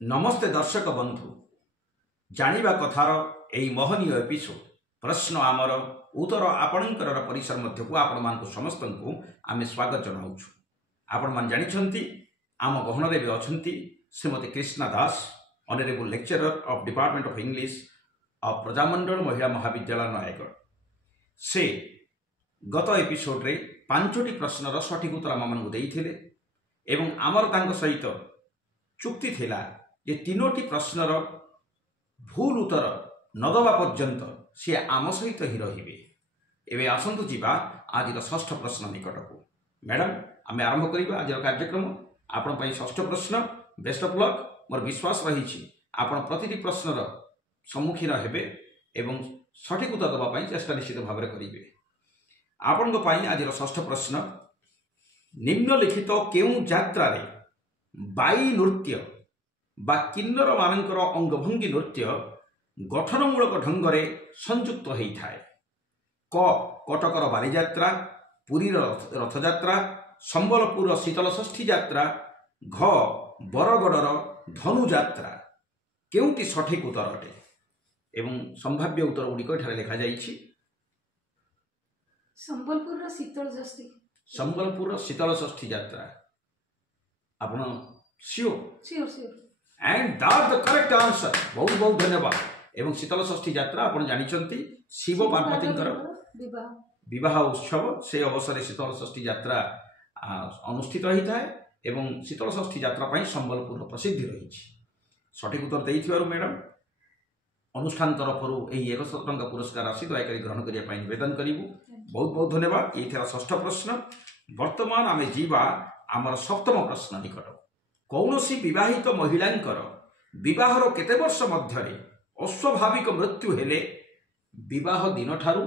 नमस्ते दर्शक बंधु जानिबा कथार एई महनीय एपिसोड प्रश्न आमर उत्तर आपणकर परिसर मध्य को आपण मान समस्त को आम स्वागत जनाऊँ। आपण मान जानिछंती आम गहन रे अछंती Shrimati Krishna Das honourable lecturer of department of English of Prajamandal Mahila Mahavidyalaya Nayagarh. से गत एपिसोड रे 5टी प्रश्नर सठिक उत्तर आम मानक देइथिले एवं आमर तांको सहित चुक्ति थिला जे 3टी प्रश्नर भूल उत्तर नदबा पर्यंत सी आम सहित ही रहिबे। एबे आसंतु जीवा आज षष्ठ प्रश्न निकट को। मैडम आम आरंभ करबा आज कार्यक्रम। आपण पई षष्ठ प्रश्न बेस्ट ऑफ लक। मोर विश्वास रही आपण प्रतिटी प्रश्नर सम्मुखीन हेबे एवं सठिक उत्तर दबा पई चेष्टा निश्चित भाव में करिवे। आपण पई आज षष्ठ प्रश्न निम्नलिखित केउ यात्रा रे बाई नृत्य बा किन्नर मानकर अंगभंगी नृत्य गठनमूलक ढंग से संयुक्त होता है। क कटकर बालीजात्रा, पुरी रथयात्रा, संबलपुर शीतलषष्ठी यात्रा, घ बरगड़र धनुयात्रा। केउटी सठिक उत्तर अटे एवं संभाव्य उत्तर गुड़िक एठारे लिखा जाइछि। संबलपुर शीतलषष्ठी संबलपुर शीतलषष्ठी यात्रा। आपण sure and that the correct answer. बहुत बहुत धन्यवाद। एवं शीतलषष्ठी यात्रा आपण जानिछंती शिव पार्वतींकर विवाह उत्सव से अवसर शीतलषष्ठी यात्रा अनुष्ठित होता है एवं शीतलषष्ठी यात्रा पई संबलपुर प्रसिद्धि रही। सठिक उत्तर देइथिबारु मैडम अनुष्ठान तरफ यही 100 टंका पुरस्कार राशि दयाकरी ग्रहण करिया पई निवेदन करिवु। बहुत बहुत धन्यवाद। ये था षष्ठ प्रश्न। वर्तमान आमे जीवा आमर सप्तम प्रश्न निकट। कौनसी विवाहित महिलांकर विवाहर केते वर्ष मध्यरे अस्वाभाविक मृत्यु हेले विवाह दिन ठारू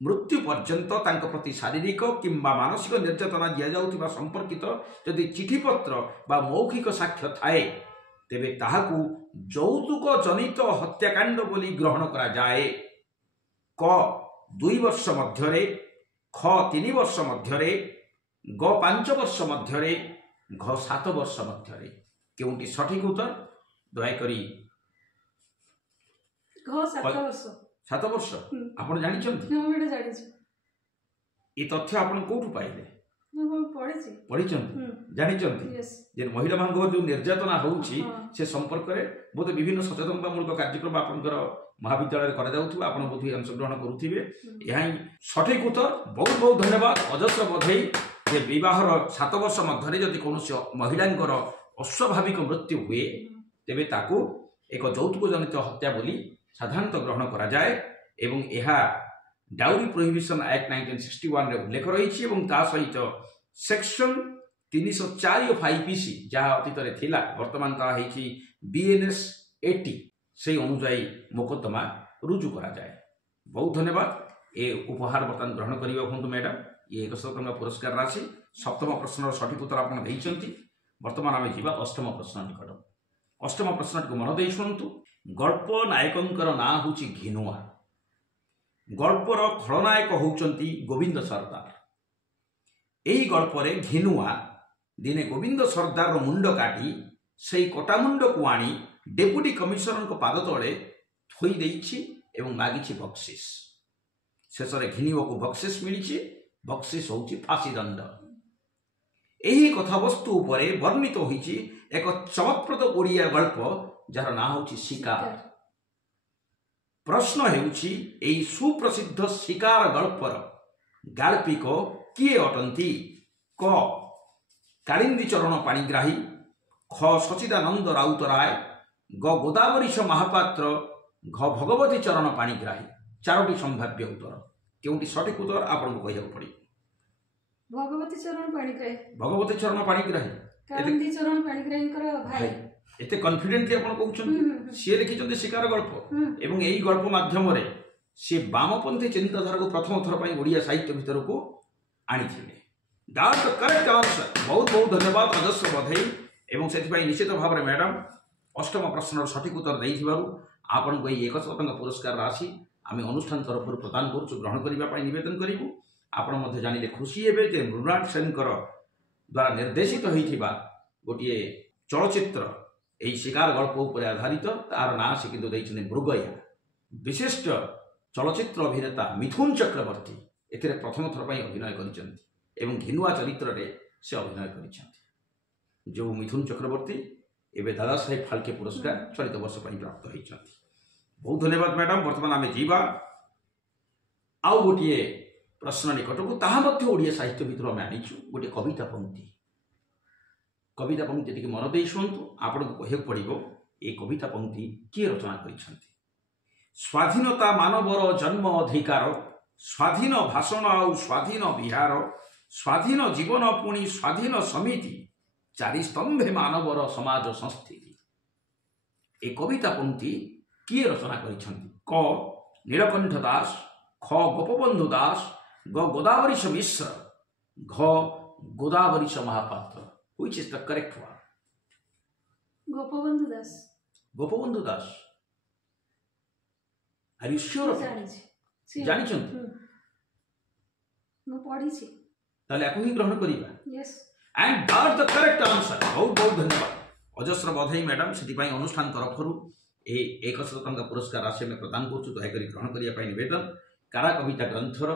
मृत्यु पर्यंत तांको प्रति शारीरिक किंबा मानसिक निर्यातना दिया जाउथिबा संपर्कित यदि चिठीपत्र बा मौखिक साक्ष्य थाए तेबे ताहाकू यौतुक जनित हत्याकांड बोली ग्रहण करा जाए। क 2 वर्ष मध्यरे, ख 3 वर्ष मध्यरे, ग 5 वर्ष मध्यरे, घ 7 वर्ष मध्यरे। केउटी सठिक उत्तर दयाकरी घ 7 वर्ष। 7 वर्ष आपण जानि छथि? हम एटा जानि छी। ई तथ्य आपण कोठु पाइले? हम पढि छथि जानि छथि जे महिला मानक जो निर्यातना होउछि से संपर्क रे बहुत विभिन्न सचेतनता मूलक कार्यक्रम आपनकर महाविद्यालय करा जाउथबा आपण बहुत अंशग्रहण करूथिबे। यही सठिक उत्तर। बहुत बहुत धन्यवाद। अजस्र बधाई जे विवाहर 7 वर्ष मध्य जदि कौन महिलांकर अस्वाभाविक मृत्यु हुए तेबे ताकू एक यौतुक जनित हत्या बोली साधारणतः ग्रहण करा जाए एवं यह डाउरी प्रोहिबिशन एक्ट 1961 रे उल्लेख रही एवं ता सहित सेक्शन 304 ऑफ आईपीसी जहाँ अतीत रे थिला वर्तमान ता हेछि बीएनएस 80 से अनुसार मोकद्दमा रुजु करा जाए। बहुत धन्यवाद। ए उपहार बर्तमान ग्रहण करियो हुंतु मैडम। ये 100 टंका पुरस्कार राशि। सप्तम प्रश्न सठिक उत्तर आपण देइछंती। वर्तमान आमे जीवा अष्टम प्रश्न निकट। अष्टम प्रश्न को मन देइ सुनतु। गल्प नायकंकर ना होछि घिनुआ। गल्पर खलनायक होउचंती गोविंद सरदार। एही गल्परे घिनुआ दिने गोविंद सरदार रो मुंड काटी सेई कटा मुंड को आनी डेप्यूटी कमिशनर को पाद तले थोई देइछि एवं मागिछि बक्सिस। शेषरे घिनुआ को बक्सिस मिलिछि। बक्सिस होउछि फांसी दंड। एही कथावस्तु उपरे वर्णित होइछि एक चमकप्रद ओडिया गल्प जार ना होउछि शिकार। प्रश्न हेउछि एही सुप्रसिद्ध शिकार गल्पर गाल्पिक किए अटंती? क कालिंदी चरण पाणिग्राही, ख सचिदानंद राउतराय, ग गोदावरीश महापात्र, घ भगवती चरण पाणिग्राही। 4टी संभाव्य उत्तर। केउटी सठिक उत्तर आपन को कहया पड़ी? भगवती चरण पाणिग्राही। भगवती चरण पाणिग्राही कालिंदी चरण पाणिग्राहींकर भाई। एते कॉन्फिडेंटली आपण कहउछन से लिखिछन शिकार गल्प एवं एही गल्प माध्यम रे से वामपंथी चिंताधारा को प्रथम थर पई ओडिया साहित्य भीतर को आनी थिले। That the correct answer. बहुत बहुत धन्यवाद। अजस्र बधाई एवं सेति पई निश्चित भाव रे मैडम अष्टम प्रश्न सठिक उत्तर देइथिबारु आपण को 100 टंका पुरस्कार राशि आमे अनुष्ठान तरफ प्रदान करूछु। ग्रहण करिबा पई निवेदन करिवु। आपण मध्ये जानिले खुशी हेबे जे मृणाल सेनकर द्वारा निर्देशित होइथिबा गोटिए चलचित्र এই শিকার গল্প উপরে আধারিত। তার না সে কিন্তু ଦେଇଛନ୍ତି মୃଗୟା। ବିଶିଷ୍ଟ ଚଳଚ୍ଚିତ୍ର ଅଭିନେତା ମିଥୁନ ଚକ୍ରବର୍ତ୍ତୀ ଏଥିରେ ପ୍ରଥମ ଥର ପାଇଁ ଅଭିନୟ କରିଛନ୍ତି ଏବଂ ଘିନୁଆ ଚରିତ୍ରରେ ସେ ଅଭିନୟ କରିଛନ୍ତି। ଯେଉଁ ମିଥୁନ ଚକ୍ରବର୍ତ୍ତୀ ଏବେ ଦାଦା ସାହେବ ଫାଲ୍କେ ପୁରସ୍କାର ଚଳିତ ବର୍ଷ ପାଇଁ ପ୍ରାପ୍ତ ହୋଇଛନ୍ତି। ବହୁତ ଧନ୍ୟବାଦ ମ୍ୟାଡ଼ାମ। ବର୍ତ୍ତମାନ ଆମେ ଯିବା ଆଉ ଗୋଟିଏ ପ୍ରଶ୍ନ ନିକଟକୁ। ତାହା ମଧ୍ୟ ଓଡ଼ିଆ ସାହିତ୍ୟ ଭିତରୁ ଆମେ ଆଣିଛୁ ଗୋଟିଏ କବିତା ପଂକ୍ତି। କବିତା ପଂକ୍ତି ଟିକେ ମନ ଦେଇ ଶୁଣନ୍ତୁ। ଆପଣଙ୍କୁ କହିବାକୁ ପଡ଼ିବ ଏ କବିତା ପଂକ୍ତି କିଏ ରଚନା କରିଛନ୍ତି। ସ୍ୱାଧୀନତା ମାନବର ଜନ୍ମ ଅଧିକାର, ସ୍ୱାଧୀନ ଭାଷଣ ଆଉ ସ୍ୱାଧୀନ ବିହାର, ସ୍ୱାଧୀନ ଜୀବନ ପୁଣି ସ୍ୱାଧୀନ ସମିତି, ଚାରି ସ୍ତମ୍ଭେ ମାନବର ସମାଜ ସଂସ୍ଥିତି। ଏ କବିତା ପଂକ୍ତି କିଏ ରଚନା କରିଛନ୍ତି? କ ନୀଳକଣ୍ଠ ଦାସ, ଖ ଗୋପବନ୍ଧୁ ଦାସ, ଗ ଗୋଦାବରୀଶ ମିଶ୍ର, ଘ Godabarish Mohapatra. Which is the correct one? Gopabandhu Das. Gopabandhu Das. Are you sure? ଜାଣିଛନ୍ତି? ମୁଁ ପଢିଛି। ତାହେଲେ ଆକୁ ହିଁ ଗ୍ରହଣ କରିବା। Yes. And that's the correct answer. ବହୁତ ବହୁତ ଧନ୍ୟବାଦ। ଅଜସ୍ର ବଧେଇ ମ୍ୟାଡ଼ାମ। ସେଥିପାଇଁ ଅନୁଷ୍ଠାନ ତରଫରୁ ଏହି 100 ଟଙ୍କା ପୁରସ୍କାର ରାଶି ଆମେ ପ୍ରଦାନ କରୁଛୁ। ଦୟାକରି ଗ୍ରହଣ କରିବା ପାଇଁ ନିବେଦନ। କାରା କବିତା ଗ୍ରନ୍ଥର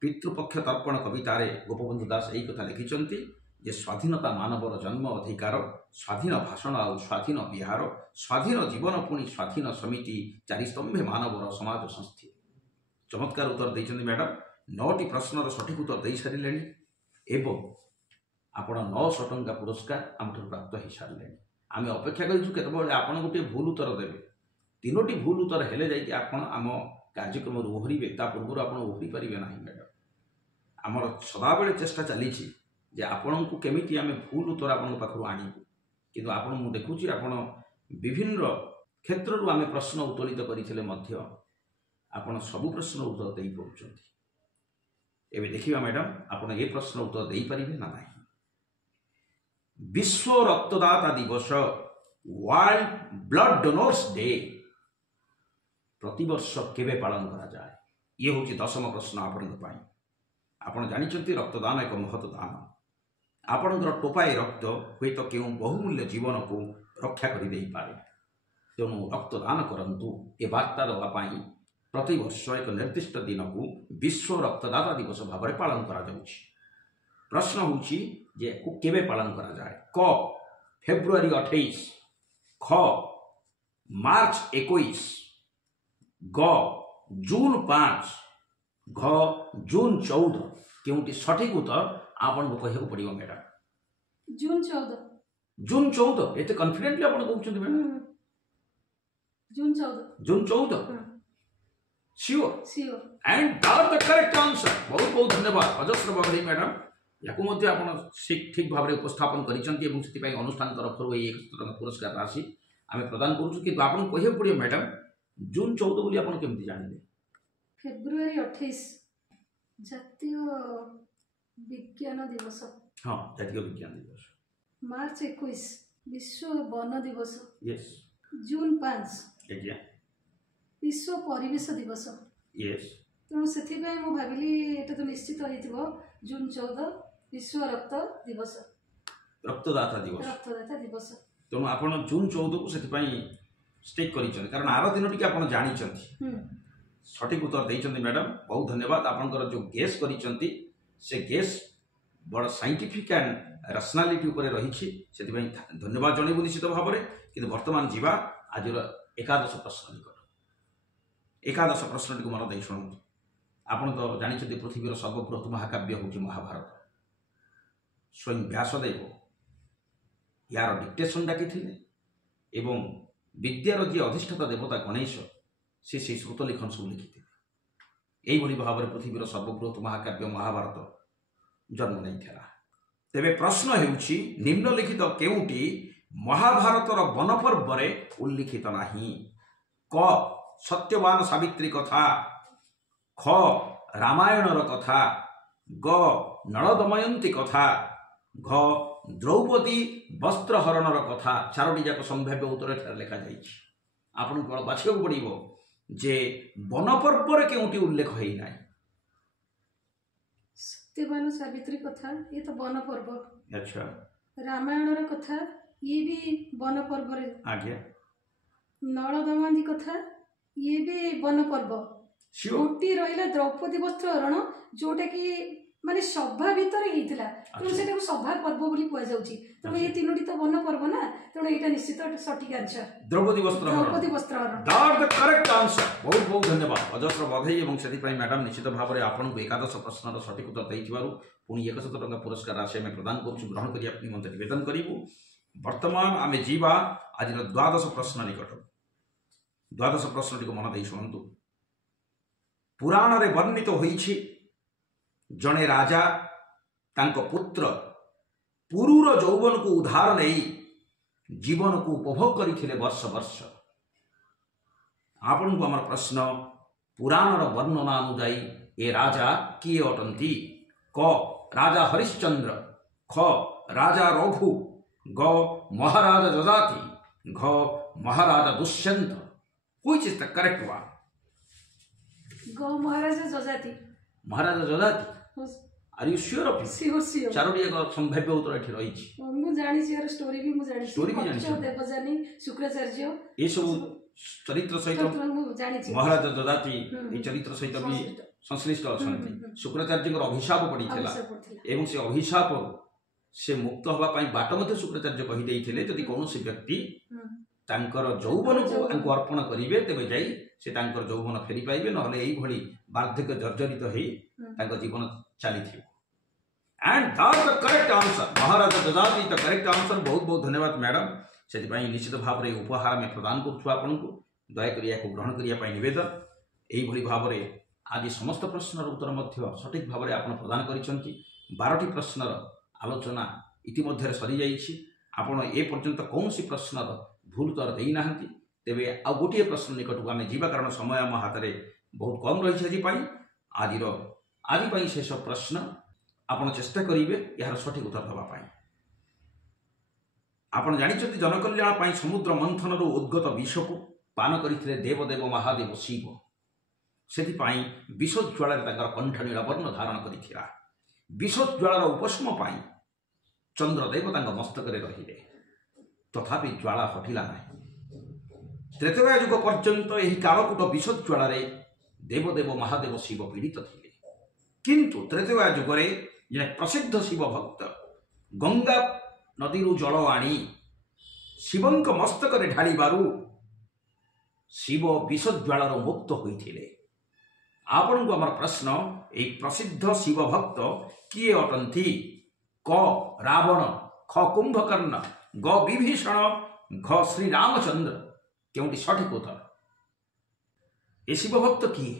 ପିତୃପକ୍ଷ ତର୍ପଣ କବିତାରେ ଗୋପବନ୍ଧୁ ଦାସ ଏହି କଥା ଲେଖିଛନ୍ତି ଯେ ସ୍ୱାଧୀନତା ମାନବର ଜନ୍ମ ଅଧିକାର, ସ୍ୱାଧୀନ ଭାଷଣ ଆଉ ସ୍ୱାଧୀନ ବିହାର, ସ୍ୱାଧୀନ ଜୀବନ ପୁଣି ସ୍ୱାଧୀନ ସମିତି, ଚାରି ସ୍ତମ୍ଭେ ମାନବର ସମାଜ ସଂସ୍ଥିତି। ଚମତ୍କାର ଉତ୍ତର ଦେଇଛନ୍ତି ମ୍ୟାଡ଼ାମ। 9ଟି ପ୍ରଶ୍ନର ସଠିକ ଉତ୍ତର ଦେଇସାରିଲେଣି ଏବଂ ଆପଣ 900 ଟଙ୍କା ପୁରସ୍କାର ଆମଠାରୁ ପ୍ରାପ୍ତ ହୋଇସାରିଲେଣି। ଆମେ ଅପେକ୍ଷା କରିଛୁ କେତେବେଳେ ଆପଣ ଗୋଟିଏ ଭୁଲ ଉତ୍ତର ଦେବେ। 3ଟି ଭୁଲ ଉତ୍ତର ହେଲେ ଯାଇକି ଆପଣ ଆମ କାର୍ଯ୍ୟକ୍ରମରୁ ଓହରିବେ। ତା ପୂର୍ବରୁ ଆପଣ ଓହରି ପାରିବେ ନାହିଁ ମ୍ୟାଡ଼ାମ। ଆମର ସଦାବେଳେ ଚେଷ୍ଟା ଚାଲିଛି ଯେ ଆପଣଙ୍କୁ କେମିତି ଆମେ ଭୁଲ ଉତ୍ତର ଆପଣଙ୍କ ପାଖରୁ ଆଣିବୁ। କିନ୍ତୁ ଆପଣ ମୁଁ ଦେଖୁଛି ଆପଣ ବିଭିନ୍ନ କ୍ଷେତ୍ରରୁ ଆମେ ପ୍ରଶ୍ନ ଉତ୍ତୋଳିତ କରିଥିଲେ ମଧ୍ୟ ଆପଣ ସବୁ ପ୍ରଶ୍ନ ଉତ୍ତର ଦେଇପାରୁଛନ୍ତି। ଏବେ ଦେଖିବା ମ୍ୟାଡ଼ାମ ଆପଣ ଏ ପ୍ରଶ୍ନ ଉତ୍ତର ଦେଇପାରିବେ ନା ନାହିଁ। ବିଶ୍ୱ ରକ୍ତଦାତା ଦିବସ, ୱାର୍ଲଡ ବ୍ଲଡ ଡୋନର୍ସ ଡେ ପ୍ରତିବର୍ଷ କେବେ ପାଳନ କରାଯାଏ? ଇଏ ହେଉଛି 10ମ ପ୍ରଶ୍ନ ଆପଣଙ୍କ ପାଇଁ। ଆପଣ ଜାଣିଛନ୍ତି ରକ୍ତଦାନ ଏକ ମହତ ଦାନ। ଆପଣଙ୍କର ଟୋପାଏ ରକ୍ତ ହୁଏତ କେଉଁ ବହୁମୂଲ୍ୟ ଜୀବନକୁ ରକ୍ଷା କରିଦେଇପାରେ। ତେଣୁ ରକ୍ତଦାନ କରନ୍ତୁ। ଏ ବାର୍ତ୍ତା ଦେବା ପାଇଁ ପ୍ରତିବର୍ଷ ଏକ ନିର୍ଦ୍ଦିଷ୍ଟ ଦିନକୁ ବିଶ୍ୱ ରକ୍ତଦାତା ଦିବସ ଭାବରେ ପାଳନ କରାଯାଉଛି। ପ୍ରଶ୍ନ ହେଉଛି ଯେ ଏହାକୁ କେବେ ପାଳନ କରାଯାଏ? କ ଫେବୃଆରୀ 28, ଖ ମାର୍ଚ୍ଚ 21, ଗ ଜୁନ 5, ଘ ଜୁନ 14। କେଉଁଟି ସଠିକ ଉତ୍ତର ଆପଣଙ୍କୁ କହିବାକୁ ପଡ଼ିବ ମ୍ୟାଡ଼ାମ? ଜୁନ 14। ଜୁନ 14? ଏତେ କନଫିଡେଣ୍ଟଲି ଆପଣ କହୁଛନ୍ତି madam? June 14। June 14? Sure? Sure. And that's the correct answer. ବହୁତ ବହୁତ ଧନ୍ୟବାଦ ଅଜସ୍ର ବଧେଇ ମ୍ୟାଡ଼ାମ। ୟାକୁ ମଧ୍ୟ ଆପଣ ଠିକ୍ ଭାବରେ ଉପସ୍ଥାପନ କରିଛନ୍ତି ଏବଂ ସେଥିପାଇଁ ଅନୁଷ୍ଠାନ ତରଫରୁ ଏହି 100 ଟଙ୍କା ପୁରସ୍କାର ରାଶି ଆମେ ପ୍ରଦାନ କରୁଛୁ। କିନ୍ତୁ ଆପଣଙ୍କୁ କହିବାକୁ ପଡ଼ିବ ମ୍ୟାଡ଼ାମ ଜୁନ 14 ବୋଲି ଆପଣ କେମିତି ଜାଣିଲେ? ଫେବୃଆରୀ 28 ଜାତୀୟ ବିଜ୍ଞାନ ଦିବସ। ହଁ, ଜାତୀୟ ବିଜ୍ଞାନ ଦିବସ। ମାର୍ଚ୍ଚ 21 ବିଶ୍ୱ ବନ ଦିବସ। ୟେସ୍। ଜୁନ 5 ଆଜ୍ଞା ବିଶ୍ୱ ପରିବେଶ ଦିବସ। ୟେସ୍। ତେଣୁ ସେଥିପାଇଁ ମୁଁ ଭାବିଲି ଏଟା ତ ନିଶ୍ଚିତ ହେଇଥିବ ଜୁନ 14 ବିଶ୍ୱ ରକ୍ତ ଦିବସ, ରକ୍ତଦାତା ଦିବସ। ରକ୍ତଦାତା ଦିବସ। ତେଣୁ ଆପଣ ଜୁନ 14କୁ ସେଥିପାଇଁ ଷ୍ଟିକ୍ କରିଛନ୍ତି କାରଣ ଆର ଦିନ ଟିକେ ଆପଣ ଜାଣିଛନ୍ତି। ସଠିକ ଉତ୍ତର ଦେଇଛନ୍ତି ମ୍ୟାଡ଼ାମ। ବହୁତ ଧନ୍ୟବାଦ। ଆପଣଙ୍କର ଯେଉଁ ଗେସ୍ କରିଛନ୍ତି ସେ ଗେସ୍ ବଡ଼ ସାଇଣ୍ଟିଫିକ୍ ଆଣ୍ଡ ରାସନାଲିଟି ଉପରେ ରହିଛି। ସେଥିପାଇଁ ଧନ୍ୟବାଦ ଜଣାଇବୁ ନିଶ୍ଚିତ ଭାବରେ। କିନ୍ତୁ ବର୍ତ୍ତମାନ ଯିବା ଆଜିର ଏକାଦଶ ପ୍ରଶ୍ନ ନିକଟ। ଏକାଦଶ ପ୍ରଶ୍ନଟିକୁ ମନ ଦେଇ ଶୁଣନ୍ତୁ। ଆପଣ ତ ଜାଣିଛନ୍ତି ପୃଥିବୀର ସର୍ବବୃହତ ମହାକାବ୍ୟ ହେଉଛି ମହାଭାରତ। ସ୍ୱୟଂ ବ୍ୟାସଦେବ ୟାର ଡିକ୍ଟେସନ୍ ଡାକିଥିଲେ ଏବଂ ବିଦ୍ୟାର ଯିଏ ଅଧିଷ୍ଠାତା ଦେବତା ଗଣେଶ ସେ ସେହି ଶ୍ରୁତ ଲିଖନ ସବୁ ଲେଖିଥିଲେ। ଏଇଭଳି ଭାବରେ ପୃଥିବୀର ସର୍ବବୃହତ ମହାକାବ୍ୟ ମହାଭାରତ ଜନ୍ମ ନେଇଥିଲା। ତେବେ ପ୍ରଶ୍ନ ହେଉଛି ନିମ୍ନଲିଖିତ କେଉଁଟି ମହାଭାରତର ବନ ପର୍ବରେ ଉଲ୍ଲିଖିତ ନାହିଁ? କ ସତ୍ୟବାନ ସାବିତ୍ରୀ କଥା, ଖ ରାମାୟଣର କଥା, ଗ ନଳ ଦମୟନ୍ତୀ କଥା, ଘ ଦ୍ରୌପଦୀ ବସ୍ତ୍ରହରଣର କଥା। 4ଟି ଯାକ ସମ୍ଭାବ୍ୟ ଉତ୍ତର ଏଠାରେ ଲେଖାଯାଇଛି। ଆପଣଙ୍କୁ କେବଳ ବାଛିବାକୁ ପଡ଼ିବ ଯେ ବନ ପର୍ବରେ କେଉଁଟି ଉଲ୍ଲେଖ ହେଇନାହିଁ। ସତ୍ୟବାନ ସାବିତ୍ରୀ କଥା ଏ ତ ବନ ପର୍ବ। ଆଚ୍ଛା। ରାମାୟଣର କଥା ये भी वन पर्व रे आज्ञा नल दमयंती कथा ये भी वन पर्व शिव गोटी रहिला द्रौपदी वस्त्र हरण जोटा कि माने सभा भितर हेइतिला तेणु सेटा सभा पर्व बोली कुआ जाउची तेणु ये तीनोटी तो वन पर्व ना तेणु एटा निश्चित सठिक आंसर द्रौपदी वस्त्र हरण दैट द करेक्ट आंसर बहुत बहुत धन्यवाद अजस्र बधाई एवं सेति पई मैडम निश्चित भाव रे आपन को एकादश प्रश्नर सठिक उत्तर दैथिबारु पुनी 100 टका पुरस्कार राशि में प्रदान करूछु ग्रहण करिया निमंत्रण निवेदन करिवु वर्तमान आमे जीवा आज द्वादश प्रश्न निकट द्वादश प्रश्न मन दे शुणु पुराण रे वर्णित होईछि जणे राजा तांको पुत्र पुरुर यौवन को उधार नहीं जीवन को उपभोग करथिले वर्ष वर्ष आपन को हमर प्रश्न पुराण रो वर्णना अनुଯାयी ए राजा किए अटंती क राजा हरिश्चंद्र ख राजा रघु ग महाराजा जजाति घ Maharaja Dushyant which is the correct one ग Maharaja Jajati Maharaja Jajati are you sure of sure sure चारोटी एक संभाव्य उत्तर एठी रही छी मु जानि छी यार स्टोरी भी मु जानि छी स्टोरी भी जानि छी देवजानी शुक्राचार्य ए सब चरित्र सहित मु जानि छी महाराजा जजाति ए चरित्र सहित भी संश्लिष्ट अछंती शुक्राचार्य को अभिशाप पड़ीथिला एवं से अभिशाप से मुक्त होबा पई बाट मध्ये शुक्राचार्य कहि देइथिले जदि कोनोसी व्यक्ति तांकर यौवन को अंको अर्पण करिवे तेबे जाई से तांकर यौवन फेरी पाइबे नहले एई भली वार्धक्य जर्जरित हेई तांकर जीवन चलीथि and that the correct answer Maharaja Jajati the correct answer बहुत बहुत धन्यवाद मैडम सेति पई निश्चित भाव रे उपहार में प्रदान करछु आपन को दया करिया को ग्रहण करिया पई निवेदन एई भली भाव रे आज समस्त प्रश्नर उत्तर मध्य सठिक भाव रे आपन प्रदान करिसंती 12टी प्रश्नर आलोचना इतिमध्ये सरी जाइछि आपन ए पर्यंत कोनसी प्रश्नर भूल उत्तर देई नाहंती तेबे आ गोटे प्रश्न निकट को आमे जीवा कारण समय हम हाथ रे बहुत कम रही आज पाई शेष प्रश्न आपण चेष्टा करिवे यार सठिक उत्तर दबा पाई आपण जानिछथि जनकल्याण पाई समुद्र मंथन रो उद्गत विष को पान करिथिले देवदेव महादेव शिव सेति पाई विष ज्वाला ताकर कंठ नील वर्ण धारण करिथिला विष ज्वालार उपशम पाई चंद्रदेव तांग मस्तक रे रहिले तथापि ज्वाला हटिला नाही त्रेतया युग पर्यंत एही कालकूट विष ज्वाला रे देवदेव महादेव शिव पीड़ित थिले किंतु त्रेतया युग रे जने प्रसिद्ध शिव भक्त गंगा नदी रु जल आनी शिवंक मस्तक रे ढाळीबारु शिव विष ज्वालार मुक्त होइथिले आपन को हमर प्रश्न ए प्रसिद्ध शिव भक्त किए अटंती क रावण ख कुंभकर्ण ग विभीषण घ श्री रामचंद्र केउटी सठिक उत्तर ए शिव भक्त किए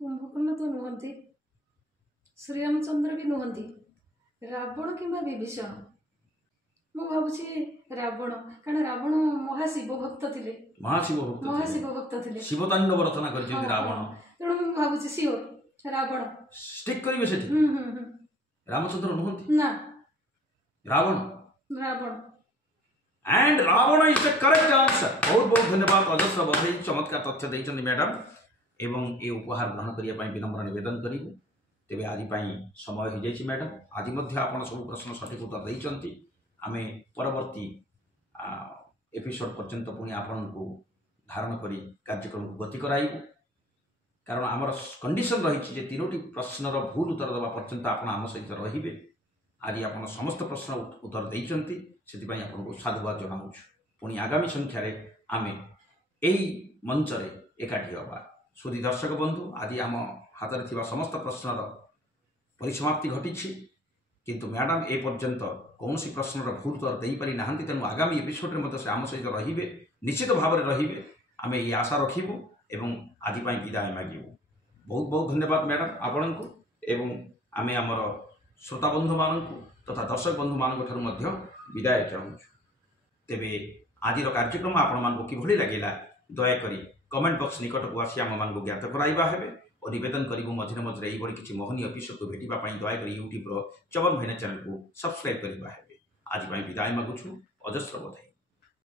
कुंभकर्ण तो नुहंती श्री रामचंद्र भी नुहंती रावण किंबा विभीषण मु भाबुछि रावण कारण रावण महाशिव भक्त थिले महाशिव भक्त थिले शिवतांडव रचना करछन्ती रावण तेणु मु भाबुछि सियोर रावण स्टिक करिवे सेठी रामचंद्र नुहंती ना Ravana and Ravana is the correct answer बहुत बहुत धन्यवाद अजस्र बधाई चमत्कार तथ्य दैछन्ती मैडम एवं ए उपहार ग्रहण करिया पई विनम्र निवेदन करिवु तेबे आज पई समय हो जाइछि मैडम आज मध्य आपण सब प्रश्न सठिक उत्तर दैछन्ती आमे परवर्ती एपिसोड पर्यंत पुणी आपण को धारण करी कार्यक्रम को गति कराइबु कारण आमर कंडीशन रही जे तीनोटी प्रश्नर भूल उत्तर देवा पर्यंत आपण आम सहित रहिबे आज आपण समस्त प्रश्न उत्तर दैछन्ती सेति आपण को साधुवाद जनाउछु पुणी आगामी संख्या रे आमे एई मंच रे एकाठी होबा सुधी दर्शक बंधु आज आम हाथ रे थिबा समस्त प्रश्नर परिसमाप्ति घटिछि किंतु मैडम ए पर्यंत कौन सी प्रश्नर भूल उत्तर दे पारि नाहंती तेणु आगामी एपिसोड रे मते से आम सहित रहिबे निश्चित भाव रे रहिबे आमे ये आशा रखिबु एवं आज पई विदाय मागिबु बहुत बहुत धन्यवाद मैडम आपण को एवं आमे हमर श्रोता बंधु मान तथा दर्शक बंधु मान मध्य विदाय चाहूँ तेबे आज कार्यक्रम आपण मान किभली लगिला दयाकोरी कमेंट बॉक्स निकट को आसी आम मान ज्ञात कराइबा हेबे और निवेदन करूँ मझे मझे यही किसी मोहनी एपिसोड को भेटा दयाकोरी यूट्यूब चवन भाईना चैनल को सब्सक्राइब करवा आज विदाय मागुछु अजस्र बधाई।